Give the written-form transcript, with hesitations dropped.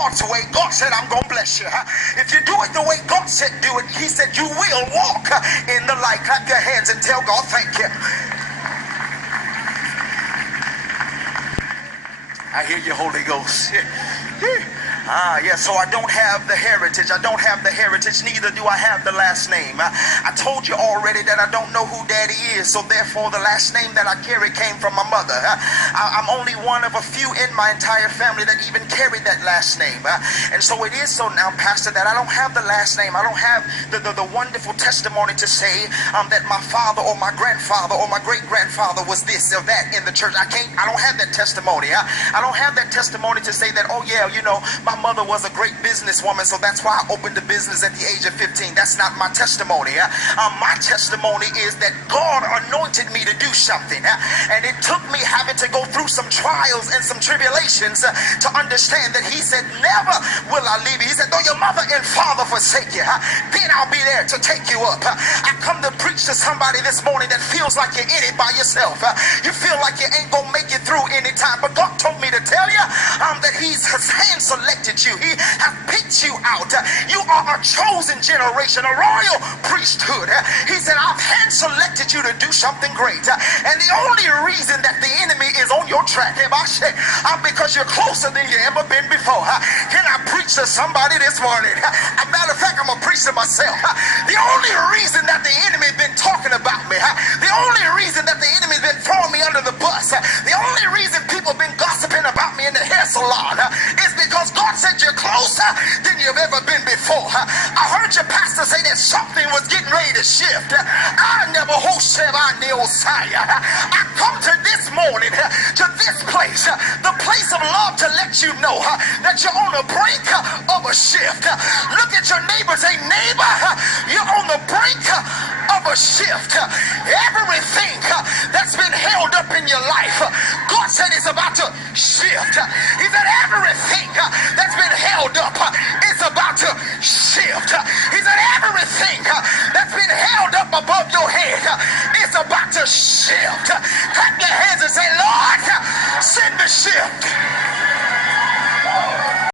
God's way, God said, I'm going to bless you. If you do it the way God said do it, he said, you will walk in the light. Clap your hands and tell God, thank you. I hear you, Holy Ghost. So I don't have the heritage. I don't have the heritage. Neither do I have the last name. I told you already that I don't know who daddy is. So therefore the last name that I carry came from my mother. I'm only one of a few in my entire family that even carried that last name. And so it is so now, Pastor, that I don't have the last name. I don't have the wonderful testimony to say that my father or my grandfather or my great-grandfather was this or that in the church. I don't have that testimony. I don't have that testimony to say that, oh yeah, you know, my mother was a great businesswoman, so that's why I opened a business at the age of 15. That's not my testimony. My testimony is that God anointed me to do something, and it took me having to go through some trials and some tribulations to understand that he said, never will I leave you. He said, though your mother and father forsake you, then I'll be there to take you up. I come to preach to somebody this morning that feels like you're in it by yourself. You feel like you ain't gonna make it through any time, but God told me to tell you that he's hand selected you. He has picked you out. You are a chosen generation, a royal priesthood. He said, I've hand selected you to do something great. And the only reason that the enemy is on your track, because you're closer than you ever been before. Can I preach to somebody this morning? As a matter of fact, I'm going to preach to myself. The only reason that the enemy been talking about me, the only reason that the enemy been throwing me under the bus, the only reason people been gossiping about me in the hair salon is because God said you're closer than you've ever been before. I heard your pastor say that something was getting ready to shift. I never I come to this morning, to this place, the place of love, to let you know that you're on the brink of a shift. Look at your neighbor, say, neighbor, you're on the brink of a shift. Everything that's been held up in your life, God said it's about to shift. He said everything that's been held up is about to shift. He said everything that's been held up above your head is about to shift.